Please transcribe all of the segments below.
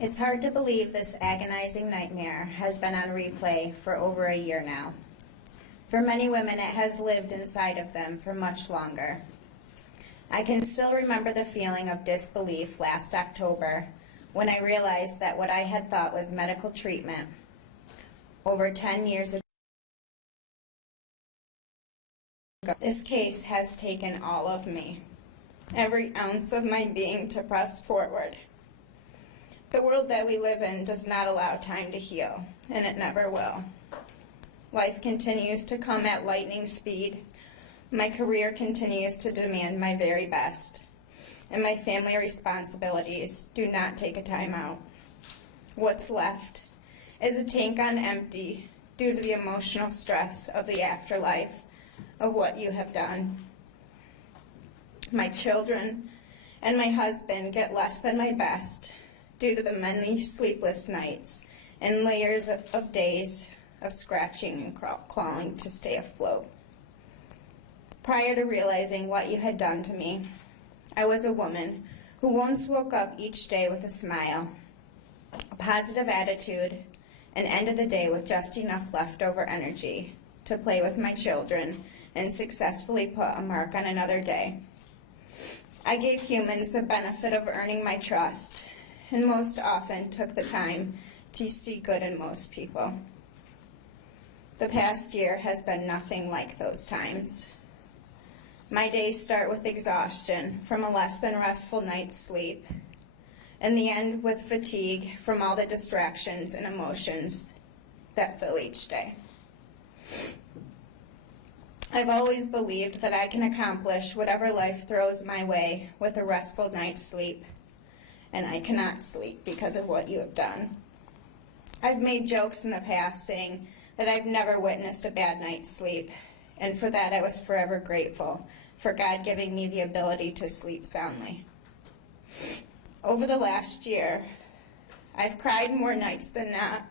It's hard to believe this agonizing nightmare has been on replay for over a year now. For many women, it has lived inside of them for much longer. I can still remember the feeling of disbelief last October when I realized that what I had thought was medical treatment over 10 years ago. This case has taken all of me, every ounce of my being to press forward. The world that we live in does not allow time to heal, and it never will. Life continues to come at lightning speed. My career continues to demand my very best, and my family responsibilities do not take a time out. What's left is a tank on empty due to the emotional stress of the afterlife of what you have done. My children and my husband get less than my best due to the many sleepless nights and layers of days of scratching and clawing to stay afloat. Prior to realizing what you had done to me, I was a woman who once woke up each day with a smile, a positive attitude, and ended the day with just enough leftover energy to play with my children and successfully put a mark on another day. I gave humans the benefit of earning my trust, and most often took the time to see good in most people. The past year has been nothing like those times. My days start with exhaustion from a less than restful night's sleep, and the end with fatigue from all the distractions and emotions that fill each day. I've always believed that I can accomplish whatever life throws my way with a restful night's sleep, and I cannot sleep because of what you have done. I've made jokes in the past saying that I've never witnessed a bad night's sleep, and for that I was forever grateful for God giving me the ability to sleep soundly. Over the last year, I've cried more nights than not,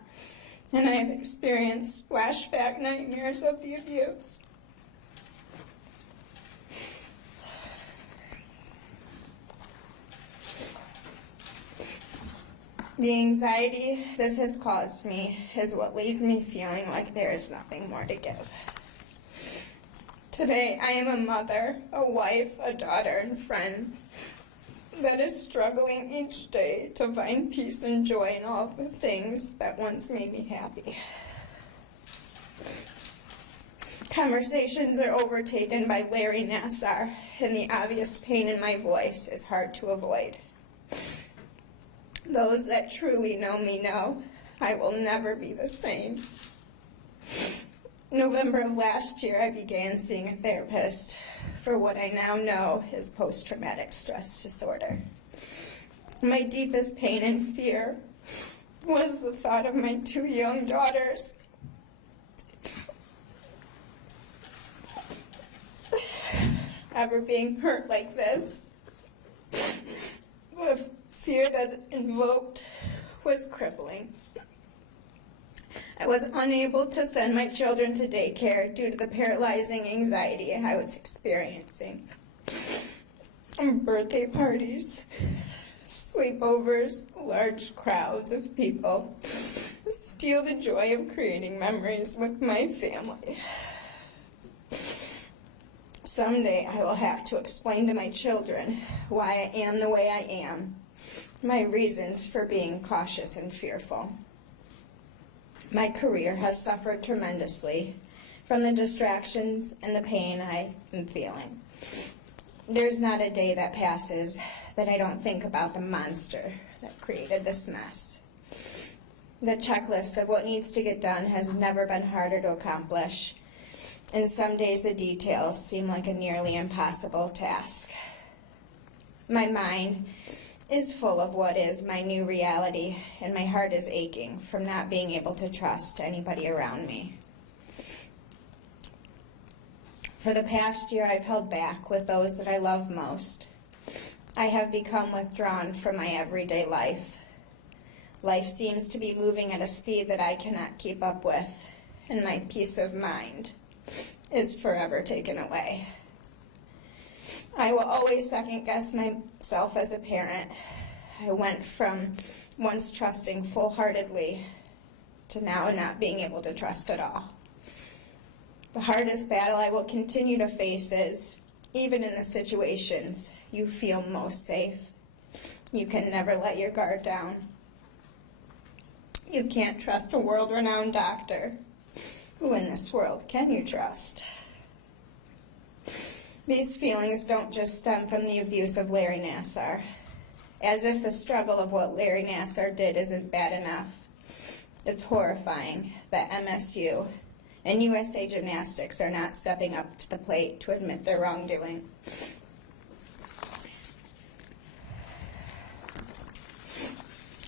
and I have experienced flashback nightmares of the abuse. The anxiety this has caused me is what leaves me feeling like there is nothing more to give. Today, I am a mother, a wife, a daughter, and friend that is struggling each day to find peace and joy in all of the things that once made me happy. Conversations are overtaken by Larry Nassar, and the obvious pain in my voice is hard to avoid. Those that truly know me know I will never be the same. November of last year, I began seeing a therapist for what I now know is post-traumatic stress disorder. My deepest pain and fear was the thought of my 2 young daughters ever being hurt like this. The fear that it invoked was crippling. I was unable to send my children to daycare due to the paralyzing anxiety I was experiencing. Birthday parties, sleepovers, large crowds of people steal the joy of creating memories with my family. Someday I will have to explain to my children why I am the way I am, my reasons for being cautious and fearful. My career has suffered tremendously from the distractions and the pain I am feeling. There's not a day that passes that I don't think about the monster that created this mess. The checklist of what needs to get done has never been harder to accomplish, and some days the details seem like a nearly impossible task. My mind is full of what is my new reality, and my heart is aching from not being able to trust anybody around me. For the past year, I've held back with those that I love most. I have become withdrawn from my everyday life. Life seems to be moving at a speed that I cannot keep up with, and my peace of mind is forever taken away. I will always second-guess myself as a parent. I went from once trusting full-heartedly to now not being able to trust at all. The hardest battle I will continue to face is, even in the situations you feel most safe, you can never let your guard down. You can't trust a world-renowned doctor. Who in this world can you trust? These feelings don't just stem from the abuse of Larry Nassar. As if the struggle of what Larry Nassar did isn't bad enough, it's horrifying that MSU and USA Gymnastics are not stepping up to the plate to admit their wrongdoing.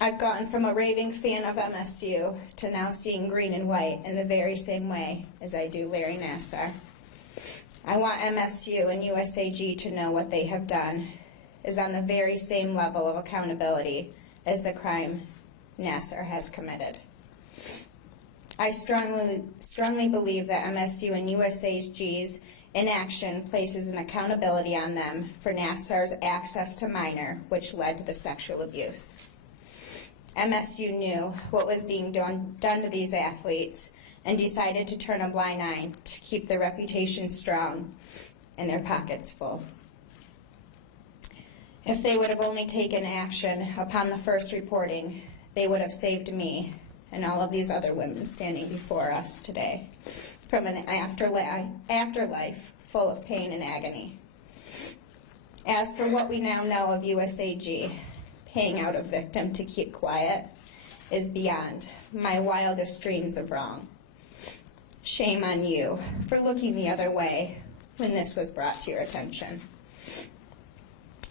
I've gone from a raving fan of MSU to now seeing green and white in the very same way as I do Larry Nassar. I want MSU and USAG to know what they have done is on the very same level of accountability as the crime Nassar has committed. I strongly believe that MSU and USAG's inaction places an accountability on them for Nassar's access to minor, which led to the sexual abuse. MSU knew what was being done to these athletes and decided to turn a blind eye to keep their reputation strong and their pockets full. If they would have only taken action upon the first reporting, they would have saved me and all of these other women standing before us today from an afterlife full of pain and agony. As for what we now know of USAG, paying out a victim to keep quiet is beyond my wildest dreams of wrong. Shame on you for looking the other way when this was brought to your attention.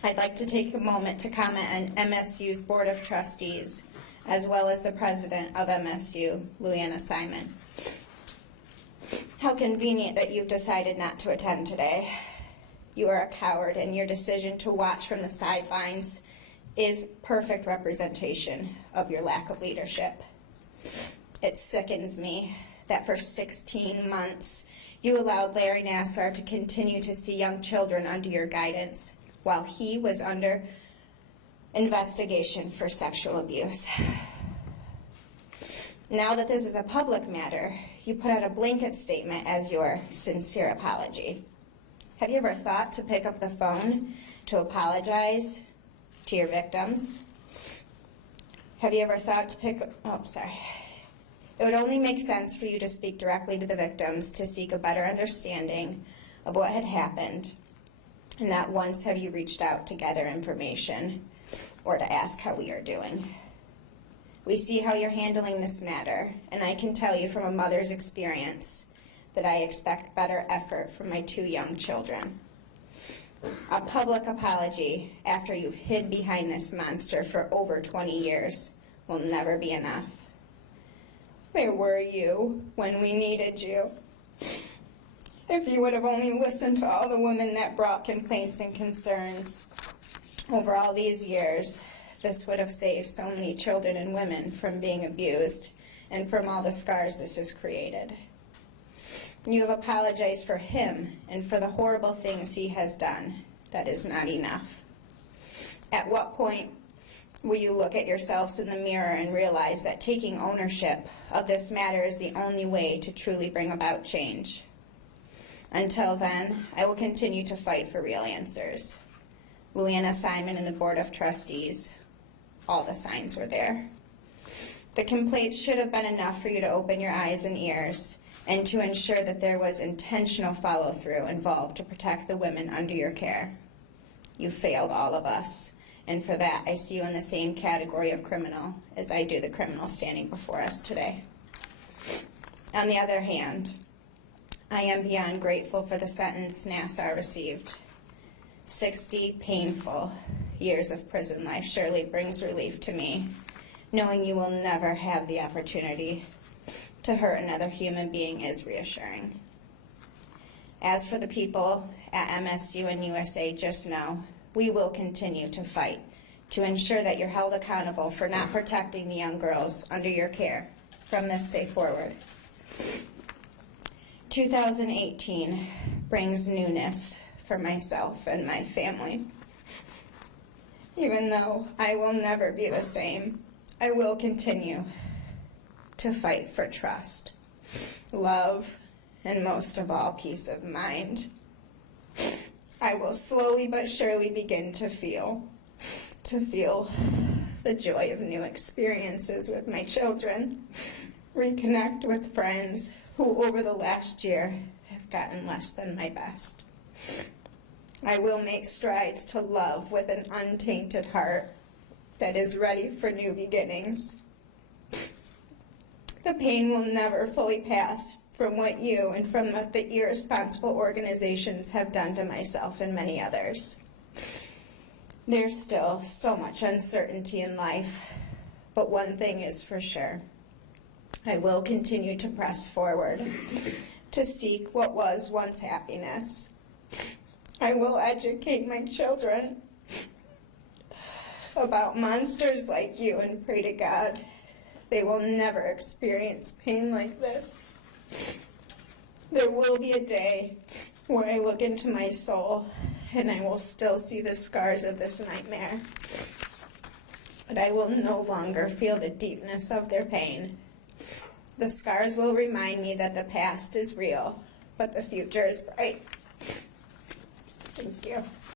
I'd like to take a moment to comment on MSU's Board of Trustees, as well as the president of MSU, Louanna Simon. How convenient that you've decided not to attend today. You are a coward, and your decision to watch from the sidelines is perfect representation of your lack of leadership. It sickens me that for 16 months you allowed Larry Nassar to continue to see young children under your guidance while he was under investigation for sexual abuse. Now that this is a public matter, you put out a blanket statement as your sincere apology. Have you ever thought to pick up the phone to apologize to your victims? Have you ever thought to It would only make sense for you to speak directly to the victims to seek a better understanding of what had happened, and not once have you reached out to gather information or to ask how we are doing. We see how you're handling this matter, and I can tell you from a mother's experience that I expect better effort from my 2 young children. A public apology after you've hid behind this monster for over 20 years will never be enough. Where were you when we needed you? If you would have only listened to all the women that brought complaints and concerns over all these years, this would have saved so many children and women from being abused and from all the scars this has created. You have apologized for him and for the horrible things he has done. That is not enough. At what point will you look at yourselves in the mirror and realize that taking ownership of this matter is the only way to truly bring about change? Until then, I will continue to fight for real answers. Louanna Simon and the Board of Trustees, all the signs were there. The complaint should have been enough for you to open your eyes and ears and to ensure that there was intentional follow-through involved to protect the women under your care. You failed all of us, and for that I see you in the same category of criminal as I do the criminal standing before us today. On the other hand, I am beyond grateful for the sentence Nassar received. 60 painful years of prison life surely brings relief to me, knowing you will never have the opportunity to hurt another human being is reassuring. As for the people at MSU and USA, just know we will continue to fight to ensure that you're held accountable for not protecting the young girls under your care from this day forward. 2018 brings newness for myself and my family. Even though I will never be the same, I will continue to fight for trust, love, and most of all, peace of mind. I will slowly but surely begin to feel the joy of new experiences with my children, reconnect with friends who over the last year have gotten less than my best. I will make strides to love with an untainted heart that is ready for new beginnings. The pain will never fully pass from what you and from what the irresponsible organizations have done to myself and many others. There's still so much uncertainty in life, but one thing is for sure. I will continue to press forward, to seek what was once happiness. I will educate my children about monsters like you and pray to God they will never experience pain like this. There will be a day where I look into my soul and I will still see the scars of this nightmare, but I will no longer feel the deepness of their pain. The scars will remind me that the past is real, but the future is bright. Thank you.